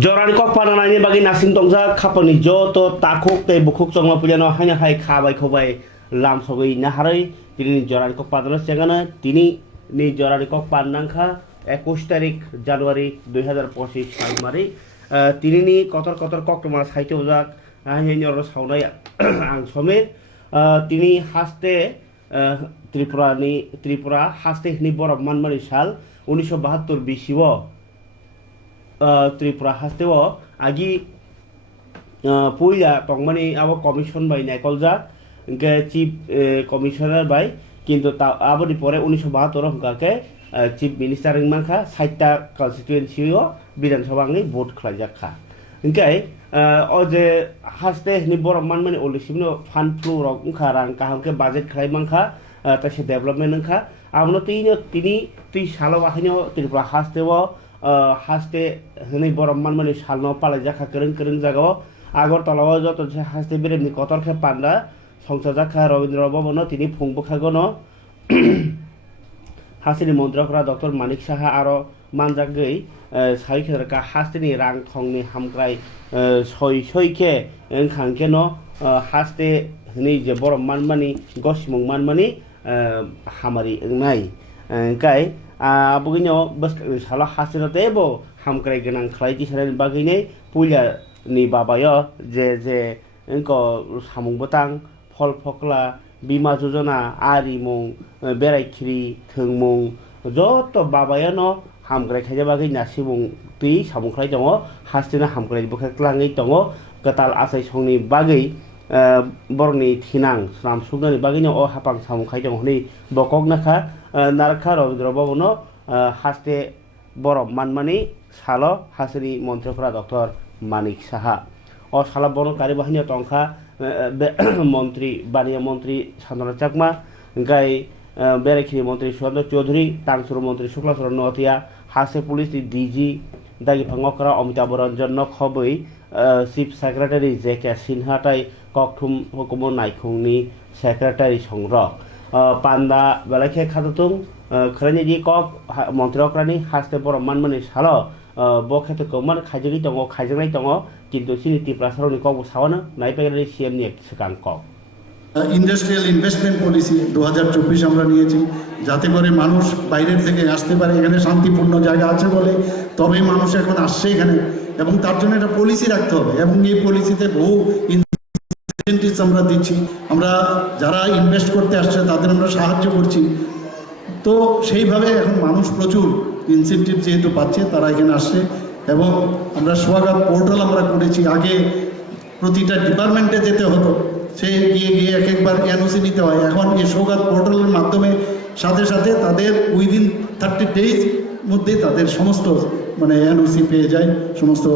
Jorani kok panananya bagi nasin tongza kapani joto takuk te bukuk congma pujano hanya hai khabai khobai lam sogoi naharai tini jorani kok padanas jangana tini ni jorani kok panangkha 21 tarik Januari 2025 Salmari tini ni kotor kok tomar saite ujak hanya nyoro saunai ang somet tini haste Tripura haste ni Borom Manma Sal 1972 bisiwo Tripura hastewo agi puya tongmani abo commission by Nakolja ke chief commissioner by kintu abo di pore 1972 hongkake chief minister ringmanka saita constituency o bidan sabangni vote khlajakha ingkai o je haste ni Borom Manma ni olisimno fund flow rok ungkharang kahamke budget khlaimangkha ta se development ungkha amno tini salo bahino Tripura hastewo haste hini Borom Manma Salo palajaka kering jagao agor talawa joto haste beremni kotor khe panda songsajaka Rabindra Bhabono tini phungbukagono hasteni mantrakra Dr. Manik Saha aro manjagei sai kherka hasteni rang khongni hamkrai soike engkhangke no haste hini je Borom Manma ni gosimung Manma ni hamari ngai kai abugino bas sala hasira tebo hamkrai genang khlaiti saran bagine puya ni babayo je enko samung botang phol phokla bima jojona arimung beraikiri thungmung joto babayo no hamkrai khaja bagai nasibung tui samung khlai tongo hastina hamkrai bukaklangai tongo katal asai songni bagai borni thinang sram sugnani bagino o hapang samung khai tongo ni bokok nakha Narkha Rabindra Bhabono haste Borom Manma Salo haseni mantrakra Dr. Manik Saha o sala bono kari bahini tongkha mantri baniya mantri Sandana Chakma ngai berekhiri mantri Suwanda Chaudhary tangsur mantri Shuklaswara Notia haste police DG dagi phangokra Amitabh Ranjan no khoboi chief secretary J.K. Sinha tai kokthum hukumo naikhungni secretary songrok panda balakhe khatatung khrani ji kok montrokrani haste Borom Manma Salo bokheto koman khajagi tongo khajangai tongo kintu sini Tripura saroni kok sawana naipegari CM ni sekang kok industrial investment policy 2024 আমরা নিয়েছি যাতে করে মানুষ বাইরের থেকে আসতে পারে এখানে শান্তিপূর্ণ জায়গা আছে বলে তবে মানুষ এখন আসছে এখানে এবং তার জন্য একটা পলিসি রাখতে হবে এবং এই পলিসিতে বহু ইনসেন্টিভস আমরা দিচ্ছি আমরা যারা ইনভেস্ট করতে আসছে তাদের আমরা সাহায্য করছি তো সেইভাবে এখন মানুষ প্রচুর ইনসেন্টিভ যেহেতু পাচ্ছে তারা এখানে আসছে এবং আমরা স্বাগত পোর্টাল আমরা করেছি আগে প্রতিটা ডিপার্টমেন্টে যেতে হতো সে গিয়ে একবার এনওসি নিতে হয় এখন এই স্বাগত পোর্টালের মাধ্যমে সাথে সাথে তাদের উইদিন 30 ডেজ মধ্যে তাদের সমস্ত মানে এনওসি পেয়ে যায় সমস্ত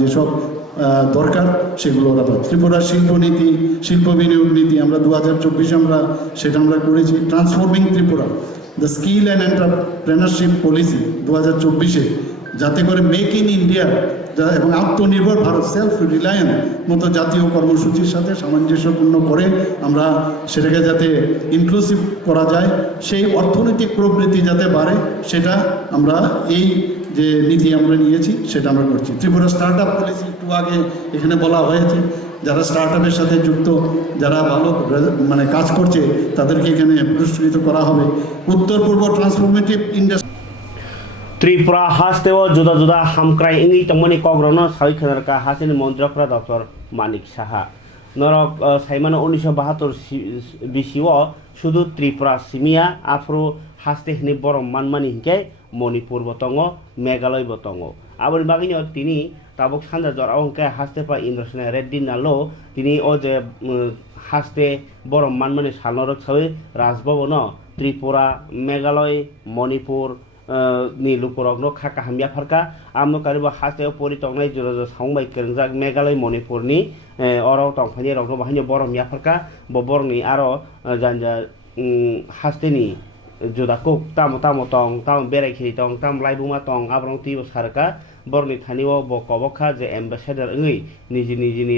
যেসব দরকার সেগুলো ওরা পায় ত্রিপুরা শিল্পনীতি শিল্প বিনিয়োগ নীতি আমরা 2024 আমরা করেছি transforming Tripura the skill and entrepreneurship policy 2024 যাতে করে মেক ইন ইন্ডিয়া এবং আত্মনির্ভর ভারত সেলফ রিলায়েন্স মতো জাতীয় কর্মসূচির সাথে সামঞ্জস্যপূর্ণ করে আমরা সেটাকে যাতে ইনক্লুসিভ করা যায়, সেই অর্থনৈতিক প্রবৃত্তি যাতে বাড়ে, সেটা আমরা এই যে নীতি আমরা নিয়েছি সেটা আমরা করছি। ত্রিপুরা স্টার্ট আপ পলিসি একটু আগে এখানে বলা হয়েছে, যারা স্টার্ট আপের সাথে যুক্ত, যারা ভালো মানে কাজ করছে তাদেরকে এখানে পুরস্কৃত করা হবে। উত্তর পূর্ব transformative industry Tripura haste o juda juda hamkrai ingi tongmani kogrono sawi khenarka hasini mantrakra Dr. Manik Saha norok saimano 1972 bisio শুধু ত্রিপুরা সিমিয়া আফ্রো হাস্তে হনি বরম মানমানি হিংকে মণিপুর বতঙ্গ মেঘালয় বতঙ্গ আবার বাগিনো তিনি তাবক সান্দা জরাও হিংকে হাস্তে পা ইন্দ্রসেনা রেড্ডি নালো তিনি ও যে হাস্তে বরম মানমানি সালনরক সাবে Raj Bhavan Tripura Meghalaya Manipur ni lukurokno khaka hamya pharka amno karibo hasteo pori tongnai jora songbai kerengjak Meghalaya Manipur ni oro tongphani rokno bahani borom ya pharka bo borni aro janja hasteni joda kok tamo tong berai khiri tong tam laibuma tong abrong ti sarka borni thanio bo kobokha je ambassador ngui niji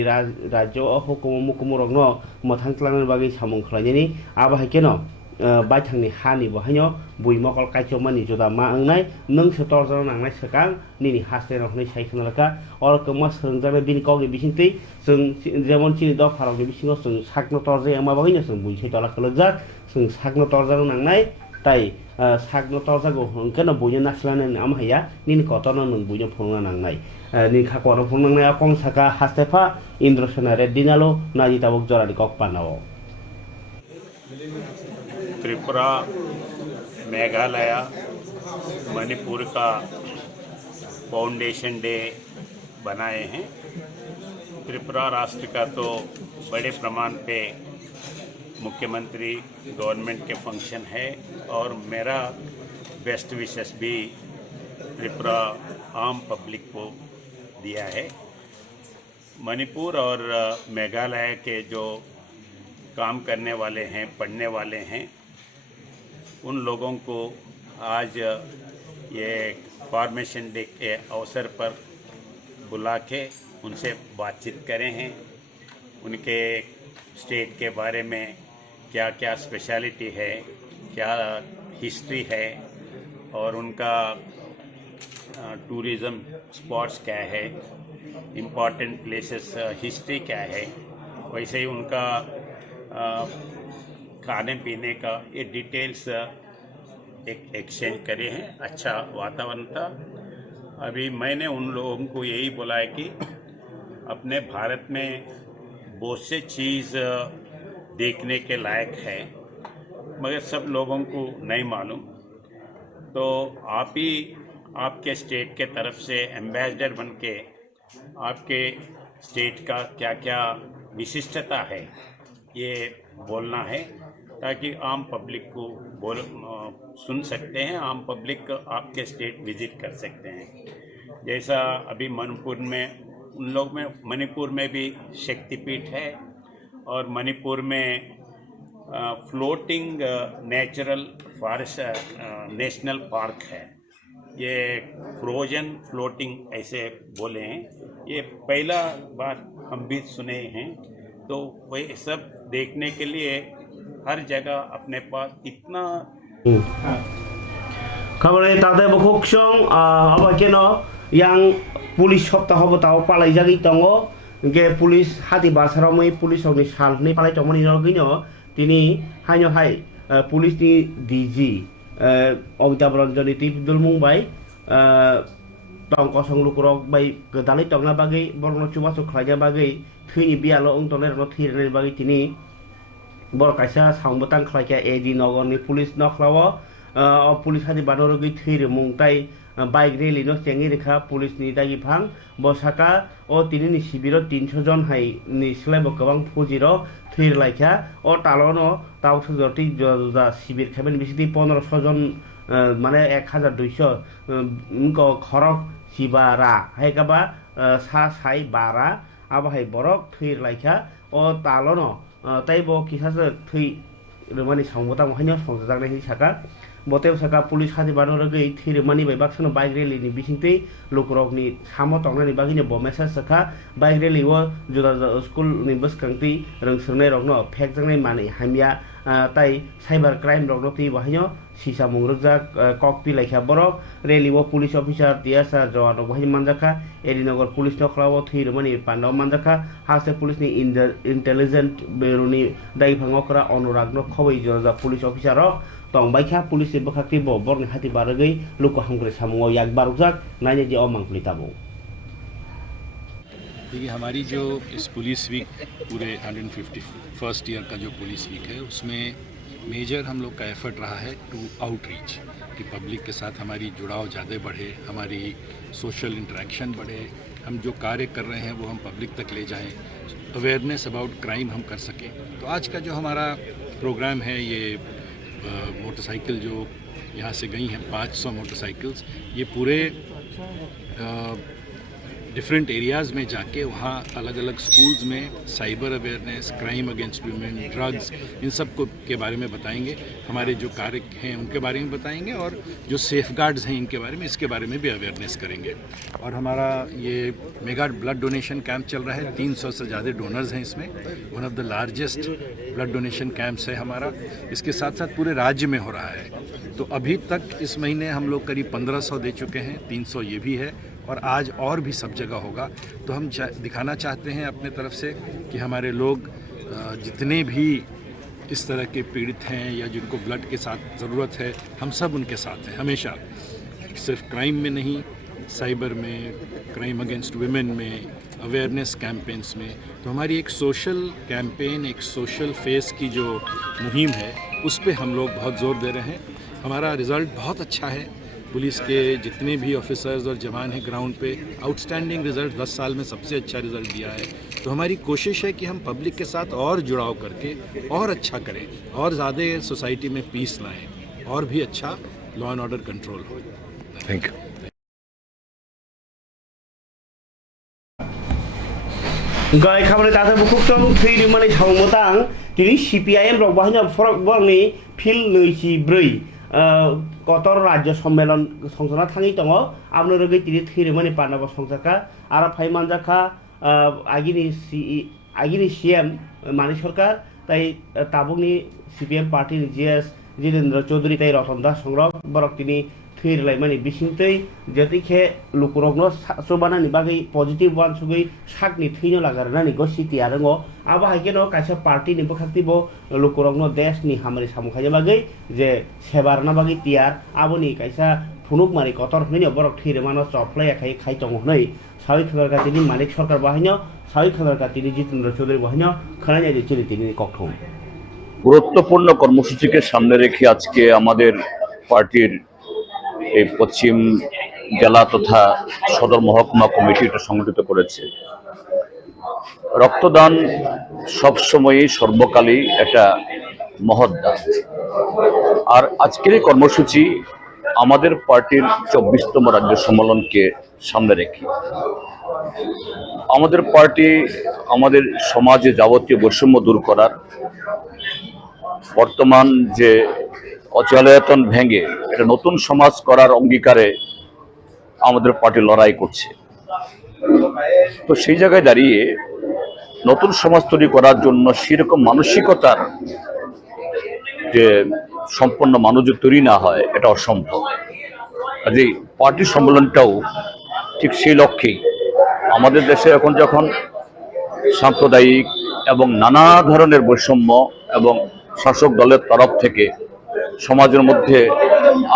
rajyo hukumu mukumurokno mothang klangan bagi samung khlaini aba hakeno baithangni hani bohaino buimokol kaicomani joda ma angnai nung setorjana nangnai sekang nini haste rokni saikhnalaka or kema srungjana bini kogni bisingtei जों जेमन चिनि the फारावनि बिसिङाव जों साकनो तरजे मा बागैनो जों बुइसै तला खलजाक जों साकनो तरजानो नांनाय ताइ साकनो तरजागो हंकेनो बुइनो नासलाने आमहाया निनि कतनो नों बुइनो फुंना नांनाय नि खाकनो फुंनांनाया कम साका हास्तेफा इन्द्रसेना रेड्डिनालो नाजि ताबक जरानि कक पानाव त्रिपुरा मेघालय मणिपुर का फाउंडेशन डे बनाए हैं। त्रिपुरा राष्ट्र का तो बड़े प्रमाण पे मुख्यमंत्री गवर्नमेंट के फंक्शन है और मेरा बेस्ट विशेस भी त्रिपुरा आम पब्लिक को दिया है। मणिपुर और मेघालय के जो काम करने वाले हैं, पढ़ने वाले हैं, उन लोगों को आज ये फॉर्मेशन डे के अवसर पर बुला के उनसे बातचीत करें हैं। उनके स्टेट के बारे में क्या क्या स्पेशलिटी है, क्या हिस्ट्री है और उनका टूरिज़म स्पॉट्स क्या है, इम्पॉर्टेंट प्लेसेस हिस्ट्री क्या है, वैसे ही उनका खाने पीने का ये डिटेल्स एक एक्सचेंज करे हैं। अच्छा वातावरण था। अभी मैंने उन लोगों को यही बोला है कि अपने भारत में बहुत से चीज़ देखने के लायक है मगर सब लोगों को नहीं मालूम, तो आप ही आपके स्टेट के तरफ से एम्बेसडर बन के आपके स्टेट का क्या क्या विशिष्टता है ये बोलना है ताकि आम पब्लिक को सुन सकते हैं, आम पब्लिक आपके स्टेट विज़िट कर सकते हैं। जैसा अभी मणिपुर में उन लोग में मणिपुर में भी शक्तिपीठ है और मणिपुर में floating natural forest national park है। ये फ्रोजन फ्लोटिंग ऐसे बोले हैं, ये पहला बार हम भी सुने हैं। तो वही सब देखने के लिए हर जगह अपने पास इतना खबर ताते बखोक्सं अबाकेनो yang पुलिस सप्ताह बताओ पालाई जागी तंगो के पुलिस हाती बासारामै पुलिस नि सालनि पालाई तंगनि रगिनो तिनी हाइनो हाइ पुलिस नि डीजी अमिताभ रंजन टिपदुल Mumbai tongko songlukurok bai gedali tongna bagai borno cuma suklanya bagai thini bialo ungtone no thirne bagai tini bor kaisa sangbotang khlaikia edi nogorni police nokhlawo police hadi banorogi thire mungtai bike rally no sengi rekha police ni dagi phang bosaka o tini ni sibiro 300 jon hai ni slebo gobang phujiro thir laikha o talono taw sujoti joda sibir khaben bisiti 1500 jon মানে 1200 খরক সিবারা হাইকাবা সা সাই বারা আবাহাই বরক থৈ লাইখা ও তালনো তাইব কিসাসে থৈ রমানি সংবতা মহাইনো সংজাকনাय साका bote saka police hati bano ragi Thwimani bai baksano bike rally ni bisingtei lukurok ni samo tongnani bagini bo message saka bike rally wo juda school ni baskangti rungsurnai rokno phekjangnai mani hamya tai cyber crime rokno ti bahino sisa mungrukjak kok pilaikha borok rally wo police officer tiasa jawan rok bahini manjaka Edinogor police no khlawo Thwimani pandao manjaka Haste police ni intelligent bureau ni daifangokra onuragno khoboi juda police officer rok tong baikha police bkhakti bo borni hati baragei luko hamgre samungo yak barujak naine je omang plitabo। देखिए हमारी जो इस police week पूरे 151st year का जो police week है उसमें major हम लोग का एफर्ट रहा है टू आउटरीच कि पब्लिक के साथ हमारी जुड़ाव ज़्यादा बढ़े, हमारी सोशल इंटरेक्शन बढ़े, हम जो कार्य कर रहे हैं वो हम पब्लिक तक ले जाएं, अवेयरनेस अबाउट क्राइम हम कर सकें। तो आज का जो हमारा प्रोग्राम है ये मोटरसाइकिल जो यहाँ से गई हैं 500 मोटरसाइकिल्स, ये पूरे डिफरेंट एरियाज़ में जाके वहाँ अलग अलग स्कूल्स में cyber awareness, crime against women, drugs, इन सब को के बारे में बताएंगे, हमारे जो कार्य हैं उनके बारे में बताएंगे और जो सेफ गार्ड्स हैं इनके बारे में, इसके बारे में भी अवेयरनेस करेंगे। और हमारा ये मेगा ब्लड डोनेशन कैंप चल रहा है, 300 से ज़्यादा डोनर्स हैं इसमें, one of the largest blood donation camps है हमारा। इसके साथ साथ पूरे राज्य में हो रहा है। तो अभी तक इस महीने हम लोग करीब 1500 दे चुके हैं, 300 ये भी है और आज और भी सब जगह होगा। तो हम दिखाना चाहते हैं अपने तरफ से कि हमारे लोग जितने भी इस तरह के पीड़ित हैं या जिनको ब्लड के साथ ज़रूरत है, हम सब उनके साथ हैं हमेशा, सिर्फ क्राइम में नहीं, साइबर में, क्राइम अगेंस्ट वुमेन में, अवेयरनेस कैंपेन्स में। तो हमारी एक सोशल कैंपेन, एक सोशल फेस की जो मुहिम है उस पे हम लोग बहुत ज़ोर दे रहे हैं। हमारा रिज़ल्ट बहुत अच्छा है, पुलिस के जितने भी ऑफिसर्स और जवान हैं ग्राउंड पे आउटस्टैंडिंग रिज़ल्ट 10 साल में सबसे अच्छा रिज़ल्ट दिया है। तो हमारी कोशिश है कि हम पब्लिक के साथ और जुड़ाव करके और अच्छा करें और ज़्यादा सोसाइटी में पीस लाएं और भी अच्छा लॉ एंड ऑर्डर कंट्रोल हो। Thank you. गाय खामानि दाथे बुकुक्तम Thwimani सावमोतां तिनि CPIM रक बाहायना फरक बरनि फिल 24 कतर राज्य सम्मेलन संसना थाङै दङ आबनो रगै तिनि Thwimani पानाबो संसाका आरो फाइ मानजाखा आगिनि CM मानि सरकार ताइ ताबुकनि CPM पार्टी GS जितेन्द्र चौधरी ताइ रतन दास संग्रक बरक तिनि Thwimani बिसिंतै जतिखे लुकुरकनो सोबानानि बागै पजिटिभ वान सुगै साकनि थैनो लागारनानि गसिति आरंगो आबा हाइकेनो काइसा पार्टीनि बखाक्तिबो लुकुरकनो देशनि हामरि सामुखाय बागै जे सेबारना बागै तियार आबोनि काइसा फुनुक मारि कतर हनैनो बरक Thwimani चफ्लाय खाइ खाइतङ हनै सावि खबरका तिनि मालिक सरकार बाहायनो सावि खबरका तिनि जितेन्द्र चौधरी बाहायनो खनाय दिचिनि तिनि ककथम গুরুত্বপূর্ণ কর্মসূচিকে সামনে রেখে আজকে আমাদের পার্টির এই পশ্চিম জেলা তথা সদর মহকুমা কমিটি এটা সংগঠিত করেছে। রক্তদান সবসময়ই সর্বকালই একটা মহৎ দান। আর আজকের এই কর্মসূচি আমাদের পার্টির 24তম রাজ্য সম্মেলনকে সামনে রেখে আমাদের পার্টি আমাদের সমাজে যাবতীয় বৈষম্য দূর করার, বর্তমান যে অচলায়তন ভেঙে এটা নতুন সমাজ করার অঙ্গীকারে আমাদের পার্টি লড়াই করছে। তো সেই জায়গায় দাঁড়িয়ে নতুন সমাজ তৈরি করার জন্য সেরকম মানসিকতার যে সম্পন্ন মানুষ তৈরি না হয় এটা অসম্ভব। কাজেই পার্টি সম্মেলনটাও ঠিক সেই লক্ষ্যেই। আমাদের দেশে এখন যখন সাম্প্রদায়িক এবং নানা ধরনের বৈষম্য এবং শাসক দলের তরফ থেকে সমাজের মধ্যে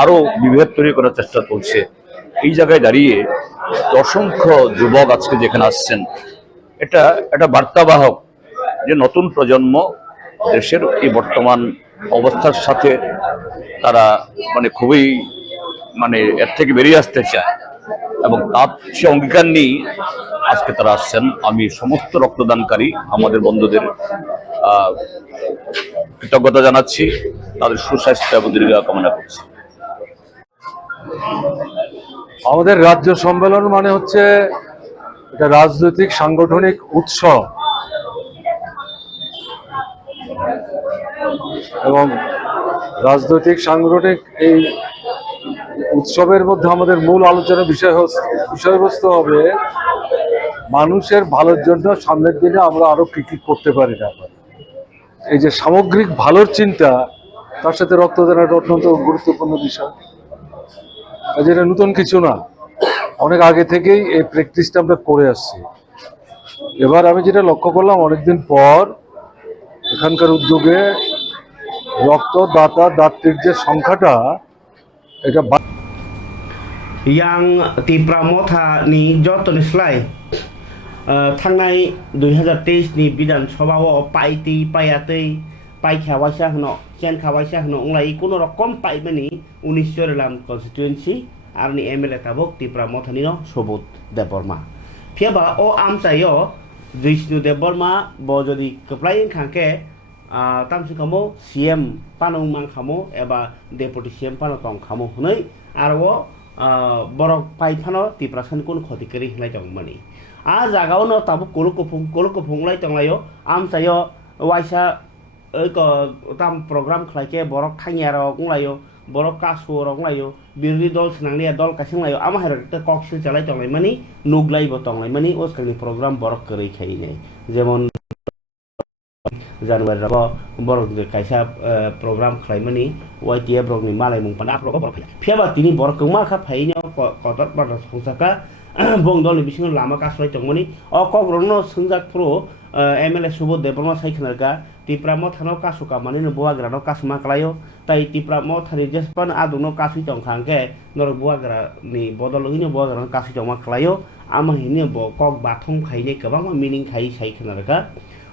আরো বিভেদ তৈরি করার চেষ্টা চলছে, এই জায়গায় দাঁড়িয়ে অসংখ্য যুবক আজকে যেখানে আসছেন এটা একটা বার্তাবাহক যে নতুন প্রজন্ম দেশের এই বর্তমান অবস্থার সাথে তারা খুবই এর থেকে বেরিয়ে আসতে চায় এবং তার সে অঙ্গীকার নিয়ে আজকে তারা আসছেন। আমি সমস্ত রক্তদানকারী আমাদের বন্ধুদের কৃতজ্ঞতা জানাচ্ছি, তাদের সুস্বাস্থ্য এবং দীর্ঘায়ু কামনা করছি। আমাদের রাজ্য সম্মেলন মানে হচ্ছে এটা রাজনৈতিক সাংগঠনিক উৎসব এবং রাজনৈতিক সাংগঠনিক এই উৎসবের মধ্যে আমাদের মূল আলোচনার বিষয়বস্তু হবে মানুষের ভালোর জন্য সামনের দিনে আমরা আরো কি কি করতে পারি না। এই যে সামগ্রিক ভালোর চিন্তা, তার সাথে রক্তদান একটা অত্যন্ত গুরুত্বপূর্ণ বিষয়। যেটা নতুন কিছু না, অনেক আগে থেকেই এই প্র্যাকটিসটা আমরা করে আসছি। এবার আমি যেটা লক্ষ্য করলাম, অনেকদিন পর এখানকার উদ্যোগে দাত্রীর যে সংখ্যাটা এটা yang Tipramotha ni jotoni slai थांनाय 2023 ni bidan sabhao paiti payatei pai khawaisa hno chen khawaisa hno unglai kono rokom paimani 19 Chorelam constituency arni MLA tabok Tipramotha ni no Sobut Deborma phiaba o amsayo Vishnu Deborma bo jodi keplai khangke tamsi kamo CM panung mang khamo eba deputy CM pano tong khamo hnoi arwo borok paifano Tiprasan kun khotikari hlai tong mani a jagao no tabu kolokopung lai tong layo amsayo waisa ko tam program khlaike borok khanya ro nglayo borok kasu ro nglayo birri dol snangni dol kasing layo ama hera te koksil chalai tong lai mani nuglai bo tong lai mani oskani program borok kari khai nei jemon Januari rabo borok kaisa program khlaimani YTF borok ni malai mung pana borok borok phiaba tini borok kungma kha phaino kotot bar songsaka bongdol ni bisingo lama kaslai tongmani o kogrongno sungjak pro MLA Sobut Deborma saikhnarga Tipramotha no kasuka mani no buagra no kasuma klayo tai Tipramotha ni jespan adungno kasui tongkhangke nor buagra ni bodologino buagra no kasui tongma klayo ama hini bo kok bathong khaine kabang meaning khai saikhnarga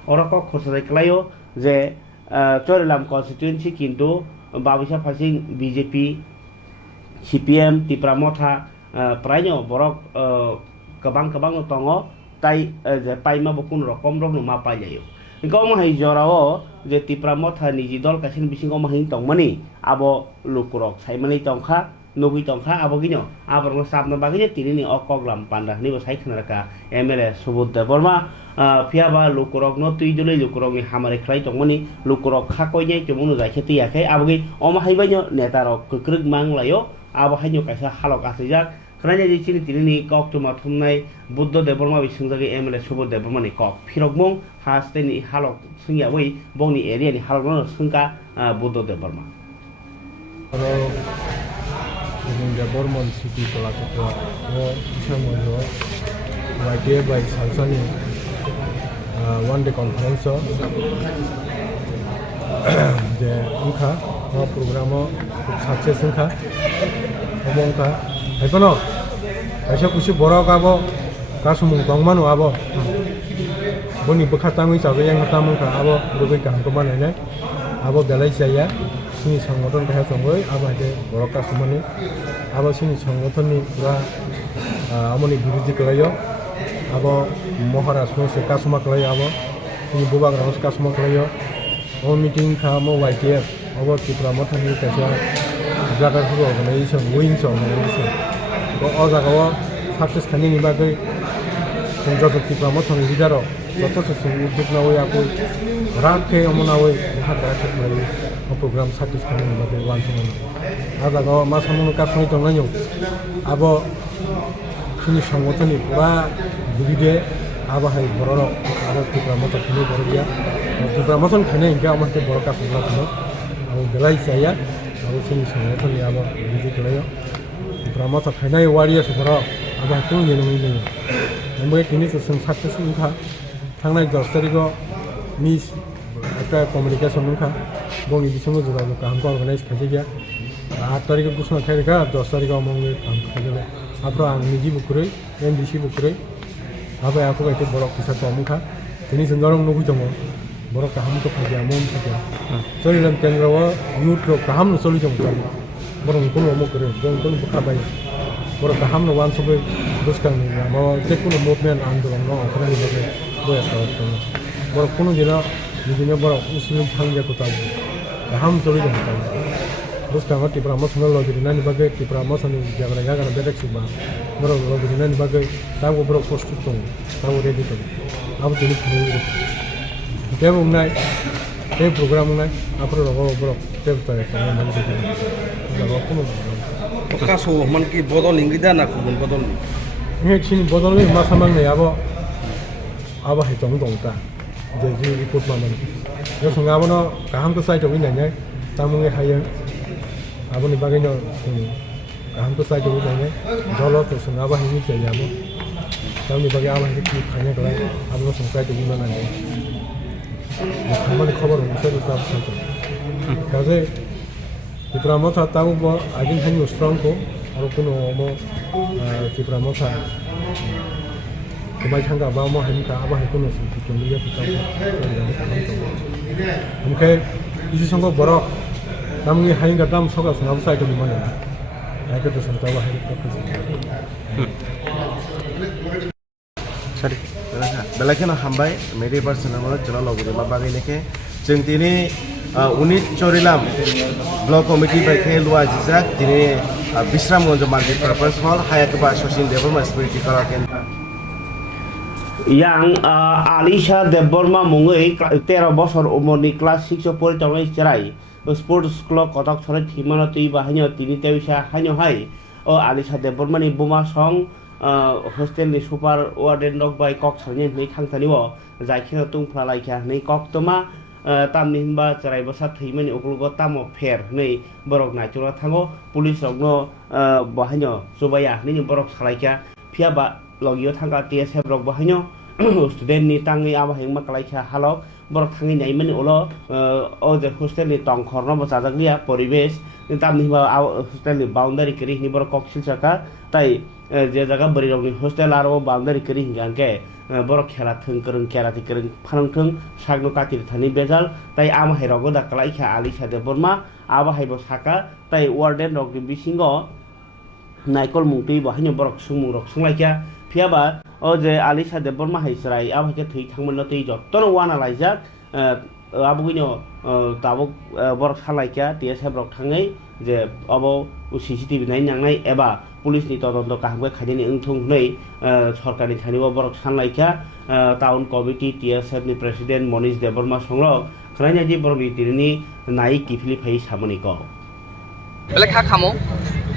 Orako khosai klayo je Chorelam constituency kintu babisa phasing BJP CPM Tipramotha praino borok kabang tongo tai je paima bokun rokom rok no ma pailayo ingko ma hai jorao je Tipramotha niji dol kasin bisingo ma hin tongmani abo lukurok saimani tongkha nugui tongkha abo gino aborno sabna bagine tinini okoglam panda ni bo saikhnaraka MLA Sobut Deborma phiaba lukurok no tuidole lukurok ni hamare khlai tongmani lukurok khakoinai tumuno jaike tiyakai abogi oma haibaino netarok kukruk manglayo abo haino kaisa halok asijak khranya ji chini tinini kok tuma thumnai Buddha Deborma bisingjagi MLA Sobut Deborma ni kok phirokmung haste ni halok sungyawi bongni area ni halok no sungka Buddha Deborma Borom City Kolakata Ishamojo YTF by Salsani one day conference the Unka program success Unka Obonka Econo Aisha Kushi Borokabo Kasumung Kongmanu Abo Boni Bukatami Savayang Hatamunka Abo Rubika Koman Abo Galaisaya Sini সংগঠন দেখা সঙ্গই আমাদের বড়কা সমানি আবার সিনি সংগঠননি পুরা আমনি বিরোধী করাইও আবার মহারাষ্ট্র সে কাসমা করাইও আবার সিনি বুবাগ রাস কাসমা করাইও ও মিটিং খামো YTF আবার Tipramotha কাছে জায়গাগুলো অর্গানাইজেশন উইংস অর্গানাইজেশন তো ও জায়গাও সাকসেস খানিনি বাগৈ যত Tipramotha লিডারও যত উদ্যোগ না ওই আপু রাখে অমনাওই হাত রাখে program sakit kami sebagai wanita. Ada kalau masa menukar kami tengahnya, abo sini sanggotnya ni pura budide, abo hai borok, abo Tipramotha kini boroknya, Tipramotha kini enggak amat borok kasih boroknya, abo belai saya, abo sini sanggotnya ni abo budide kelayo, Tipramotha kini waria seborok, abo itu yang ini. Namun kini sesuatu sakit sungguh, tangan justru itu mis একটা communication নুখা বংনি বিসঙ্গ যোগাযোগ কাহামকে organise খাইছে 8 তারিখে ঘোষণা খাইরেখা 10 তারিখে আমঙ্গে কাহাম খাইলে আপরা আং নিজি বুকুरै MDC বুকুरै আবে আকো একটা বড় কিসা কমখা তিনি সঞ্জরং নগুই দङ বড় কাহামকে ফাইয়া মন ফাইয়া সরিলাম কেন্দ্রও ইউথ रो কাহাম নসলি দङ বড় কোন অমক করে কোন বুকাবাই বড় কাহাম ন ওয়ান সবে দস্কানি আমা যে কোন মুভমেন্ট আন্দোলন ন অখরানি লাগে বয়া করতে বড় কোন দিনা Jadi borok usulin thangja ko tahu. Ham sori dong tahu. Terus kalau Tipramotha lo jadi nani bagai Tipramotha ni jangan jangan bedek sih bah. Borok lo jadi nani bagai tahu borok post tu, tahu ready tu. Abu jadi kini. Kita umnai এই programme নাই আপনার বরক তেলতায় মানে জায়গা কোনো kaso man ki bodol ingida na kubun bodol ini sini botolnya masa mang nih apa hitung dongta jadi ikut mana ya sungai apa no kaham tuh saya coba nanya tamunya hanya apa nih bagainya kaham tuh saya coba nanya kalau tuh sungai apa ini saya apa tamu nih bagai apa ini hanya kalau apa no sungai coba mana nih kamu kabar bisa tuh tahu satu karena di pramosa tahu bahwa agin hanya strong kok walaupun mau di pramosa kembali tangga bawa mau hanya apa itu nasi itu dia kita mungkin isu sanggup borok namun hanya kadang sokat sengaja saya ke mana saya ke tuh tahu hanya sorry belakang hambai media person nama channel logo di mana bagi neke jengtini unit corilam blok komiti baik luar jizak tini Bisram untuk mandi purpose hall hayat kebas social development security kalaken yang Elisha Thwimani mungui 13 বছর umurni kelas 6 পরিচালনায় চেরাই sports club Cuttack সরে থিমানো তুই বাহান্য তিনি তেইশা হাইনো high ও Elisha Thwimani বোমা song hostelni super warden dok bai kok sarni nei khangtaniwo jaikhe tungfla laikha nei kok toma tamni himba cherai bosa Thwimani oklugo tamo fer nei borok naitura thango police rokno bahaino subaya nei borok salaikha phiaba logio thanga TSF rok bahaino student ni tangi aba hengma kalaikha halok borok thangi naimani ulo o je hostel ni tongkhorno bachajaglia poribesh tamni himba hostel ni boundary kri ni borok kok silsaka tai যে জায়গা বড়ি রকম hostel আর boundary করি হিঙ্গাকে বড় খেলা থং করং কেরাতি করং ফানং সাগনো কাতির Thani বেজাল তাই আমা হেরগো দাকলাই খা Elisha Thwimani আবা হাইব সাকা তাই ওয়ার্ডেন রক বিসিঙ্গ নাইকল মুংটি বাহাইনো বরক সুমু রক সংলাইকা ফিয়াবা ও যে Elisha Thwimani হাইসরাই আবাকে থৈ থাংমন তৈ যত্তন ওয়ানা লাইজাক আবুইনো তাবক বরক সালাইকা TSF রক থাঙै যে অব CCTV নাই নাংনাই এবা পুলিশনি তদন্ত কাহামকে খাইনি উংথুং হই সরকারি থানিও বরক সানলাইকা town committee TSF ni president Manish Debbarma সংরক খরাইনাজি বরমি তিরনি নাই কিফলি ফাই সামনি ক বেলেখা খামো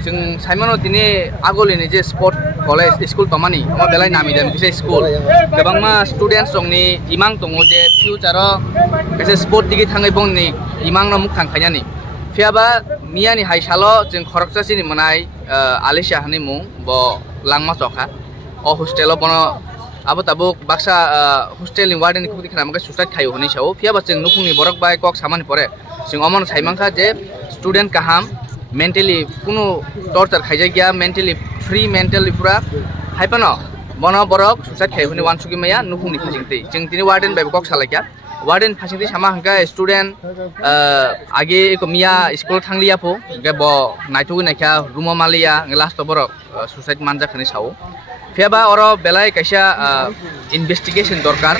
जों साइमनो दिनै आगोलनि जे स्पोर्ट कलेज स्कुल तमानि अ बेलाय नामि देम किसे स्कुल गोबांमा स्टुडेन्टस दंनि इमां दङ जे फिउचाराव किसे स्पोर्ट दिगि थाङै बंनि इमांनो मुख थांखायनानि फियाबा मियानि हाइसालो जों खरकसासिनि मोनाय Elisha हानि मुं ब लांमा सखा अ हस्टेलाव बनो आबो ताबो बाक्सा हस्टेलनि वार्डेननि खुदि खालामगा सुसाइड खायो हनि साव फियाबा जों नुखुंनि बरक बाय कक सामानि परे जों अमन साइमांखा जे स्टुडेन्ट काहाम मेन्टेलि कुनु टर्चार खाइजा गया मेन्टेलि फ्री मेन्टेलि पुरा हाइपानो बनो बरक सुसाइड खायो हनि वानसुगि माया नुखुंनि खाजिंतै जों दिनै वार्डेन बाय कक सालायका वार्डेन फासिंति सामा हंका स्टूडेंट आगे एको मिया स्कूल थांलिया फो गे ब नाइथुगु नाइखा रुमा मालिया लास्ट बरक सुसाइड मानजा खनि साव फेबा अरो बेलाय काइसा इन्वेस्टिगेशन दरकार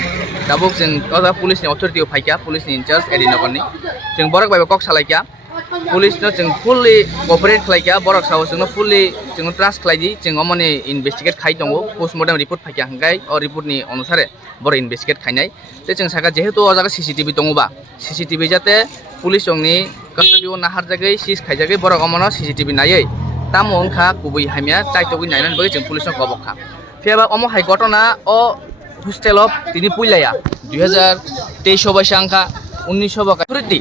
दाबुक जों अदा पुलिसनि अथॉरिटी फाइका पुलिसनि इनचार्ज एडिनगरनि जों बरक बाय कक सालायका पुलिसनो जों फुल्ली कोऑपरेट खालायका बरक साव जों फुल्ली जों ट्रास्ट खालायदि जों अमनि इन्वेस्टिगेट खाइ दङ पोस्टमर्टम रिपोर्ट फाइका हंगाय अ रिपोर्टनि अनुसारे बर इन्वेस्टिगेट खाइनाय जे जों सागा जेहेतु अजागा CCTV दङबा CCTV जाते पुलिस जोंनि कस्टडियाव नाहार जागै सिस खाइजागै बरक अमनो CCTV नायै तामो अंखा गुबै हामिया चाइटोगै नायनानै बगै जों पुलिसनो कबखा फेबा अमो हाइ घटना अ हस्टेल अफ तिनि पुइलाया 2023 बैसा अंखा 1900 बका थुरिति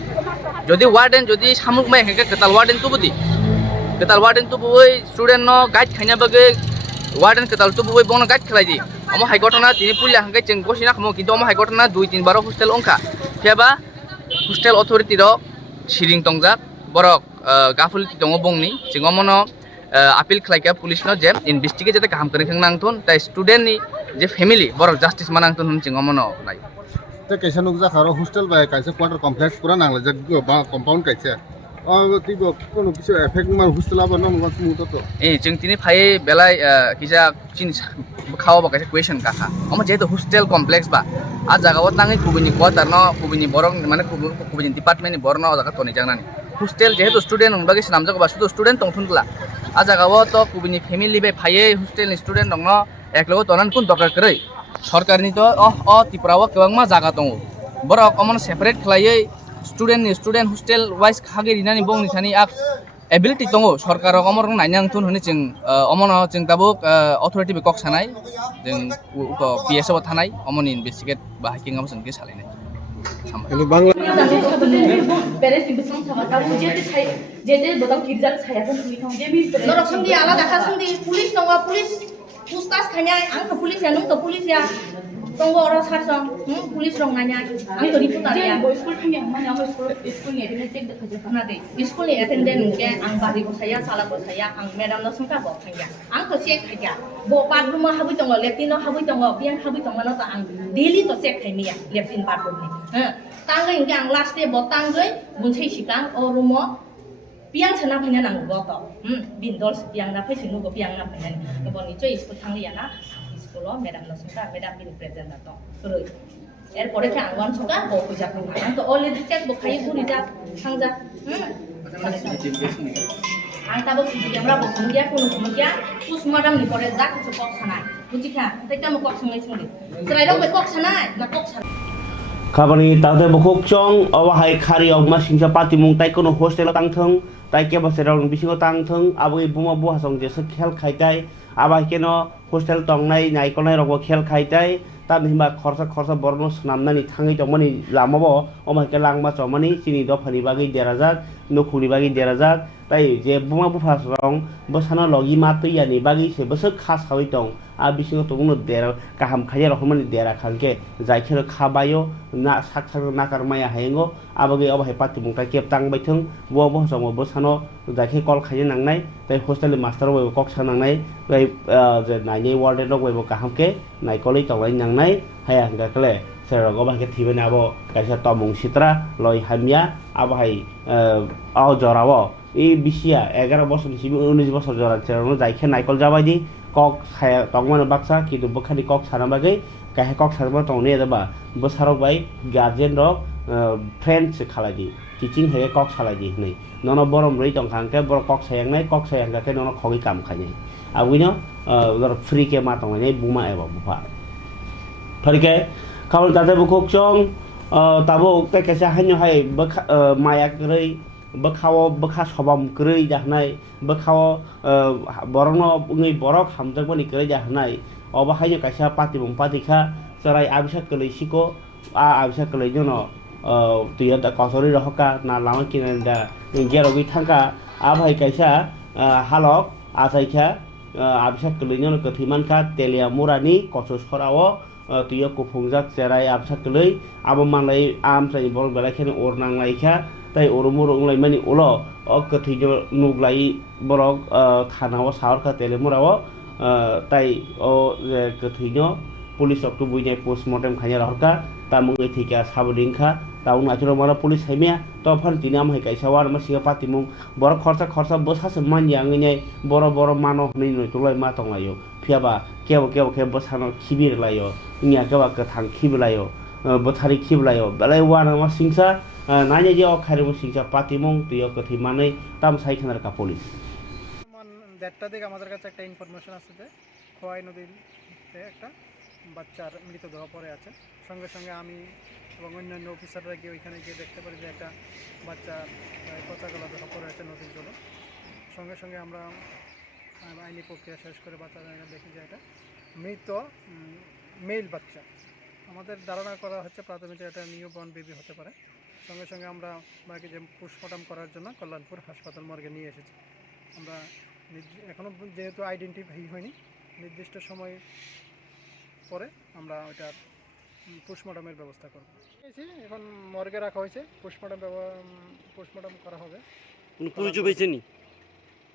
যদি वार्डेन যদি सामुक माय हेंका केताल वार्डेन तो बुबै स्टूडेंट नो गाइड खाइना बगै वार्डेन केताल तो बुबै बनो गाइड खलाइदि अमो हाइ घटना तिनि पुइला हंगाय जों गसिना खमो किन्तु अमो हाइ घटना 2-3 बार हस्टेल अंखा फेबा हस्टेल अथॉरिटी रो सिरिं तंजा बरक गाफुलति दङ बंनि जों अमनो आपिल खलाइका पुलिस नो जे इन्वेस्टिगेट जाते काम करन नांथोन ताइ स्टूडेंट नि जे फैमिली बरक जस्टिस मानांथोन होन जों अमनो नाय ते कैसे नुक जाखारो हस्टेल बाय कैसे क्वार्टर कॉम्प्लेक्स पूरा नांगले जग बा कंपाउंड कैसे तिबो कोनो किसे एफेक्ट मा हस्टेल आबो न मगस मुतो तो जों तिनि फाय बेलाय किजा चिन खावा कैसे क्वेश्चन काखा अम जेहेतु हस्टेल कॉम्प्लेक्स बा आ जगाव ताङै कुबिनि क्वार्टर न कुबिनि बरक माने कुबिनि डिपार्टमेन्टनि बरन आ जगा तनि जांनानि हस्टेल जेहेतु स्टूडेंट उनबागै नाम जगा बा सुदु स्टूडेंट तंथुनगला आ जगाव तो कुबिनि फैमिली बे फायै हस्टेलनि स्टूडेंट दङ एकलगो तनान कुन दरकार करै सरकारनि तो त्रिपुराव गोबांमा जागा दङ बरक अमन separate खालायै student hostel wise khage dinani bong ni thani ak ability tongo sarkar rok amor nainang thun hone jeng omono jeng tabuk authority be kok sanai jeng PS o thanai omoni investigate ba hacking am jeng ke salai ini bangla beres di besong sama tahu jadi betul kirjat saya kan tuh itu jadi norok sendi ala kata sendi polis nongwa polis pustas kanya ang ke polis ya nung ke polis ya tunggu orang sarsang polis rong nanya ang itu diputar ya school kami yang mana school ni ada cek dekat mana deh school ni attendant mungkin ang bari ko saya salah ko saya ang madam no sungka bok kanya ang to cek kaya bo bathroom habis tunggu leptino habis tunggu biang habis tunggu no to ang daily to cek kaya ya leptin bathroom ni tangga yang ang last day bo tangga bunyi sikang o rumo biang sana punya nang boto bindol biang na pesi nugo biang na punya kebon itu school tangga ya na school madam no sungka madam bin present na to terus এরপরে কি আঙ্গন সকা বো পূজা করবা তো already check বো খাই গুরি যা সাংজা আং তাবো কি আমরা বো দিয়া কোন কোন দিয়া পুস মাদাম নি পরে যা কিছু কক সানাই বুঝিখা তাইতা মো কক সঙ্গে সঙ্গে জরাই রং বে কক সানাই না cock Sanai Kabani tawde bukuk chong awahai khari ogma singsa pati mung tai kono hostel tangthong tai ke base rong bisingo tangthong abui buma buha song je se khel khaitai abai keno hostel tongnai nai konai rogo khel khaitai tan himba khorsa borno snamnani thangi tongmani lamabo omai ke langma chomani chini do phani bagi derajak nokhuni bagi derajak tai je buma buha song bosana logi matuyani bagi se bosok khas hawi tong a bisingo tongno dera kaham khaya rohmani dera khangke jaikero khabayo na saksak nakar maya hayengo abagi obahai pati mungkai kep tang baithung bo bo songo bosano jaike kol khaya nangnai tai hostel master webo kok sanangnai tai je naini warden rok webo kahamke naikoli tonglai nangnai haya gakle serog obahai thibena abo kaisa tomung sitra loi hamya abahai au jorawo এই বিশিয়া 11 বছর হিসেবে 19 বছর জরা চেরানো যাইখে নাইকল যাবাইদি cock ছায়া তংমানো বাক্সা কিন্তু বখানি cock ছানাবাগै কাহে cock ছারবা তংনে দাবা বসারক বাই গার্জেন রক ফ্রেন্ডস খালাইদি টিচিং হে কক ছালাইদি नै নন বরম রই তংखांके बर কক सायांनाय কক सायांगाके नन खगै काम खानै आविनो फ्री के मा तंनाय बुमा एबा बुफा थरिके खावल दाते बुखक चं ताबो ते केसा हान्यो हाय माया गरै बखाओ बखा सबम गरै जाहनाय बखाओ बरनो ngै borok hamjakbani गरै जाहनाय अबहायनो कायसा पाति बुं पातिखा सराय आबिसा कलैसिको आ आबिसा कलैजनो तुया दा कसरी रहका ना लामा किनदा गेरगै थांका आबहाय कायसा हालक आसाइखा आबिसा कलैजनो कथिमानखा तेलिया मुरानि कसो सराओ तुया कुफुंजाक सराय आबिसा कलै आबो मानलाय आमसाय बर बेलाखेनि अरनांलायखा tai orumuro unglai mani ulo o kathijo nuglai borok thanao saorkha telemurawo tai o kathijo police ok buinai postmortem khanya rahka tamung ethika sabudingkha taung achuro mara police haimia to phan tinam hai kaisa war ma singa patimung bor khorsa bosase manjang ngai boro mano nei noi tulai ma tonglayo phiaba kebo bosano khibir layo nya keba kathang khiblayo bothari khiblayo belai wana ma singsa nanya je okhare singsa patimung tuyo Thwimani tam saikhanar ka police দেড়টা দিকে আমাদের কাছে একটা information আছে যে খোয়াই নদীতে একটা বাচ্চার মৃতদেহ পড়ে আছে সঙ্গে সঙ্গে আমি এবং অন্যান্য অফিসাররা গিয়ে ওইখানে গিয়ে দেখতে পারি যে একটা বাচ্চার পচা গলা দেহ পড়ে আছে নদীর জলে সঙ্গে সঙ্গে আমরা আইনি প্রক্রিয়া শেষ করে বাচ্চাটা দেখি যে এটা মৃত মেল বাচ্চা আমাদের ধারণা করা হচ্ছে প্রাথমিক একটা নিউবর্ন বেবি হতে পারে সঙ্গে সঙ্গে আমরা মাকে যে পোস্টমর্টম করার জন্য কল্যাণপুর হাসপাতাল মর্গে নিয়ে এসেছি আমরা এখনও যেহেতু আইডেন্টিফাই হয়নি নির্দিষ্ট সময় পরে আমরা ওইটার পোস্টমর্টমের ব্যবস্থা করব এখন মর্গে রাখা হয়েছে পোস্টমর্টম করা হবে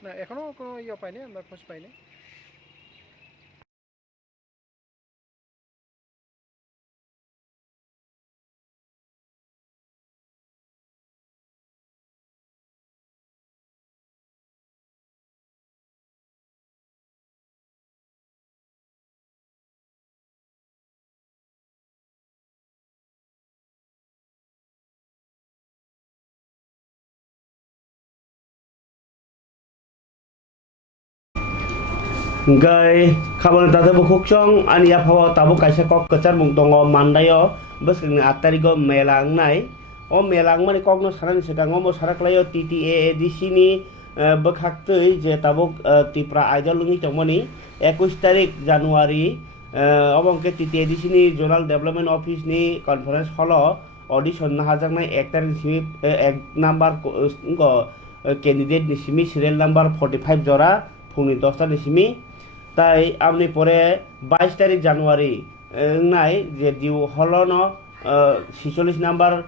না এখনও কোনো ইয়ে পাইনি আমরা খোঁজ পাইনি Gai kabar tata bukuk chong ania phawa tabu kaisa kok kecar mung tongo mandayo bus keng atari go melang nai o melang mani kokno sarani sekango mo saraklayo TTAADC ni bokhaktui je tabuk tipra idol lungi tongmani 21 tarik Januari obongke TTAADC ni Zonal Development Office ni conference holo audition na hajaknai 1 tarik simi 1 number ko candidate ni simi serial number 45 jora phungni 10 ta ni simi tai amni pore 22 tarik Januari nai je diu holo no 46 number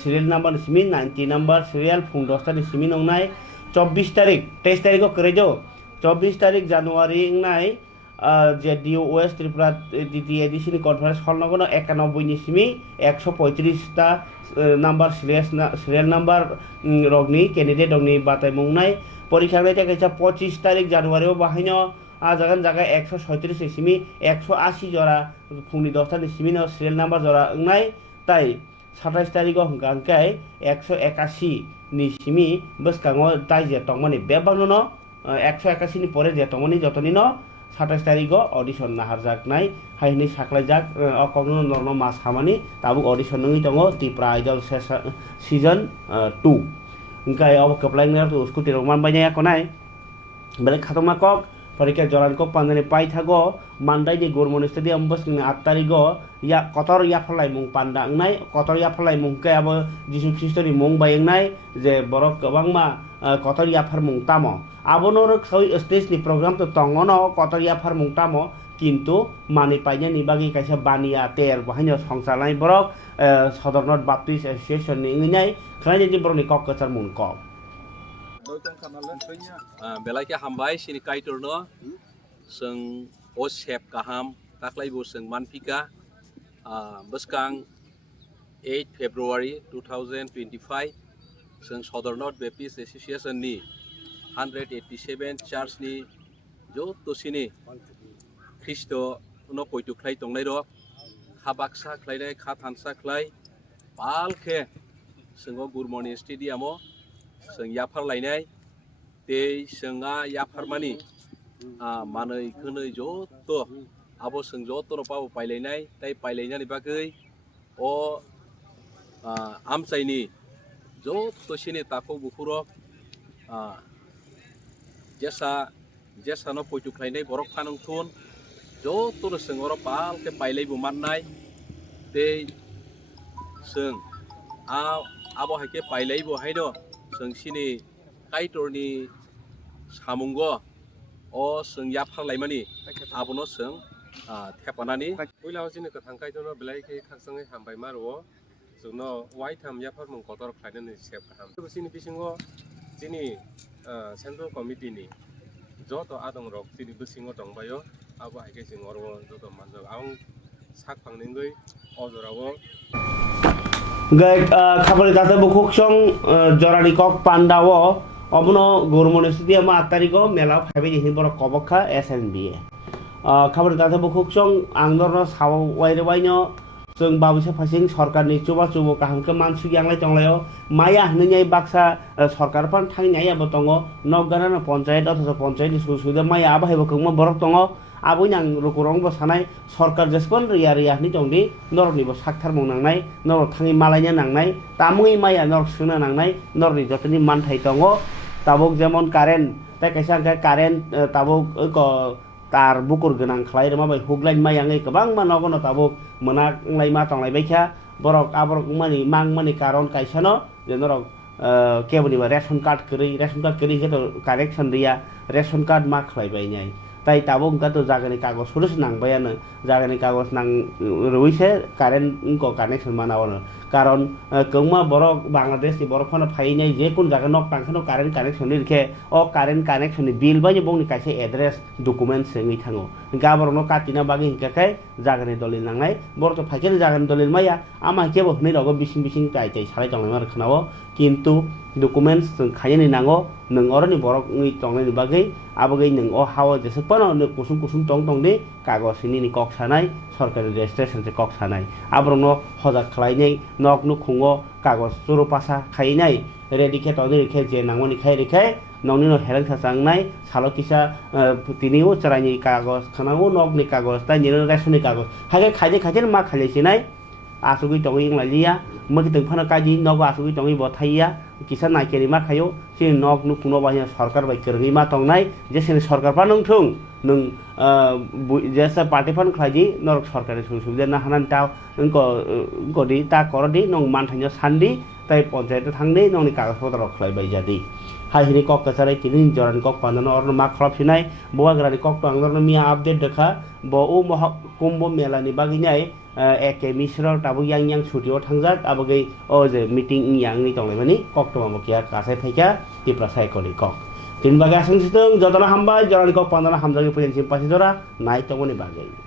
serial number ni simi 90 number serial phung 10 ta ni simi nongnai 24 tarik 23 tarik ko kerejo 24 tarik Januari nai যে ডিও west Tripura TTAADC ni conference hall no 91 ni simi 135 ta number serial number rogni candidate rogni batai mungnai পরীক্ষা লাই কাইছা 25 তারিখ জানুয়ারি বাহাইনো আজাগান জায়গা 137 সিমি 180 জরা ফুংনি 10 টা সিমি ন serial number জরা নাই তাই 27 তারিখ হংকাংকাই 181 ni simi boskango tai je tongmani bebangno no 181 ni pore je tongmani jotoni no 27 তারিখ অডিশন না হারজাক নাই হাইনি সাকলাইজাক অকগনো নরনো মাস হামানি তাবু অডিশন নই দङ ত্রিপুরা আইডল সিজন 2 इंका अब कपलाइन ना तो उसको तिरमान बायनाया कोनाय बेले खातमा कक परीक्षा जरान को पांदने पाइ थागो मानदाय नि गरमन स्टेडियाम बस 8 तारिख या कतर या फलाय मुं पान्दा अंगनाय कतर या फलाय मुं के अब जिसु ख्रिस्टनि मुं बायंगनाय जे बरक गोबांमा कतर या फार मुं तामो आबोनो सय स्टेज नि प्रोग्राम तो तंगनो कतर या फार मुं तामो किन्तु मानि पाइने नि बागि काइसा बानिया तेर बहायनो संसारनाय बरक सदरनट बाप्टिस्ट एसोसिएशन नि इंगिनाय खायनि नि बरनि कक कचार मुं कक बेलाइके हामबाय सिनि काइटरनो जों ओ सेप गाहाम दाख्लैबो जों मानफिका बसकां 8 फेब्रुवारि 2025 जों सदरनट बाप्टिस्ट एसोसिएशन नि 187 चार्च नि जतोसिनि ख्रिस्ट उनो पयतुख्लाय तंनाय र खाबाक्सा ख्लायनाय खा थानसा ख्लाय बालखे जोंगो गुरमनि स्टेडियामो जों याफार लायनाय ते जोंगा याफार मानि मानै खोनै जत आबो जों जत पाबो पाइलायनाय ताइ पाइलायनायनि बागै अ आमसाइनि जतसिनि ताको बुखुरक जेसानो पयतुख्लायनाय बरक फानंथुन जत जों पालके पाइलायबो माननाय ते जों आबो हायके पाइलायबो हायनो जों सिनि काइटरनि सामुंग अ जों याफारलायमानि आबोनो जों थेपानानि उइलाव जिनि कथां काइटरनो बेलाइके खाकसङै हामबाय मारो जोंनो वाइट हाम याफार मुं कतर खायनानै सेब हाम सिनि बिसिङो जिनि सेन्ट्रेल कमिटिनि जत आदं रक जिनि बिसिङो दंबायो आबो हायके जों अरव जत मानजो आं साकफांनिङै अजरावो गाय खाबार दाते बुखुकसं जरानि कक पान्दावो अबनो गरमन स्टेडियाम 8 तारिख मेला फाइबे नि बर कबखा SNBA खाबार दाते बुखुकसं आंदरनो सावाइरे बायनो जों बाबुसे फासिं सरकारनि चुबा चुबो काहामके मानसि यांलाय तंलायो माया हनैय बाक्सा सरकार फान थांनाय आबो दङ नगराना पन्चायत अथवा पन्चायत सुसुदा माया आबाहायबो कमा बरक दङ आबोइ नां रुकुरं बसानाय सरकार जेसपन रिया रिया नि दंदि नरनिबो साक्थार मनांनाय नर थाङि मालायनो नांनाय तामुइ माया नर सुना नांनाय नरनि जतनि मानथाय दङ ताबुक जेमन कारेन्ट ताइ कायसा कारेन्ट ताबुक तार बुकुर गोनां खालाय माबाय हुगलाइन मायांगै गोबां मानगनो ताबुक मोनांलाय मा तंलायबायखा बरक आबरक मानि मां मानि कारण कायसानो जे नरक केबनि रेशन कार्ड करै जेतो कारेक्शन दिया रेशन कार्ड मा खालायबायनाय ताई ताबो उनका तो जागने कागज सुरस नांबायानो जागने कागज नां रइसे कारेन्ट को कानेक्शन मानावनो कारण कौमा बरक बांग्लादेश नि बरक फना फाइनाय जे कोन जागा नक पांखानो कारेन्ट कानेक्शन लिरखे अ कारेन्ट कानेक्शन नि बिल बानि बंनि कासे एड्रेस डकुमेन्ट सेङै थाङो गाबरनो काटिना बागै हिकाखाय जागने दलिल नांनाय बर तो फाइकेल जागने दलिल माया आमा केबो हनै रगो बिसिं ताइ सालाय तंलाय मार खनावो किन्तु डकुमेन्ट्स जों खायनि नांगो नों अरनि बरक नि तंनायनि बागै आबगै नों अ हाव जेसेपनो नो कुसुम कुसुम तंदि कागजनि नि कक सानाय सरकारि रेजिस्ट्रेशन से कक सानाय आबरनो हजाक खलायनै नक नु खुङो कागज सुरु पासा खायनाय रेडिखे तनि रेखे जे नांगनि खाय रेखे नंनि न हेरं थासांनाय सालो किसा तिनिउ चरायनि कागज खनांगो नकनि कागज ताइ नि रेशननि कागज हागे खायदे मा खायसिनाय asugui tongi inglalia magi teng phana kaji nog asugui tongi bo thaiya kisa naikeri ma khayo se nog nu kuno ba sarkar bai kergi ma tongnai je se sarkar pa nong thung nung jesa party fan khlaji norok sarkari susubidia na hanan ta ko di ta korodi nong man thanyo sandi tai panchayat thangni nong ni kagaz potra rok khlai bai jadi hai hini kok kasarai kini joran kok pandano orno ma khlap sinai boa grani kok panglorno mi update dekha bo o moha kumbh mela ni bagi nyai eke misro tabu yang studio thangjak abagai o je meeting yang ni tonglai kok to mo kia kasai thaika ti prasai koni kok tin baga sing siteng jotona hambai joran kok pandana hamjagi pujen simpasi jora nai tongoni bagai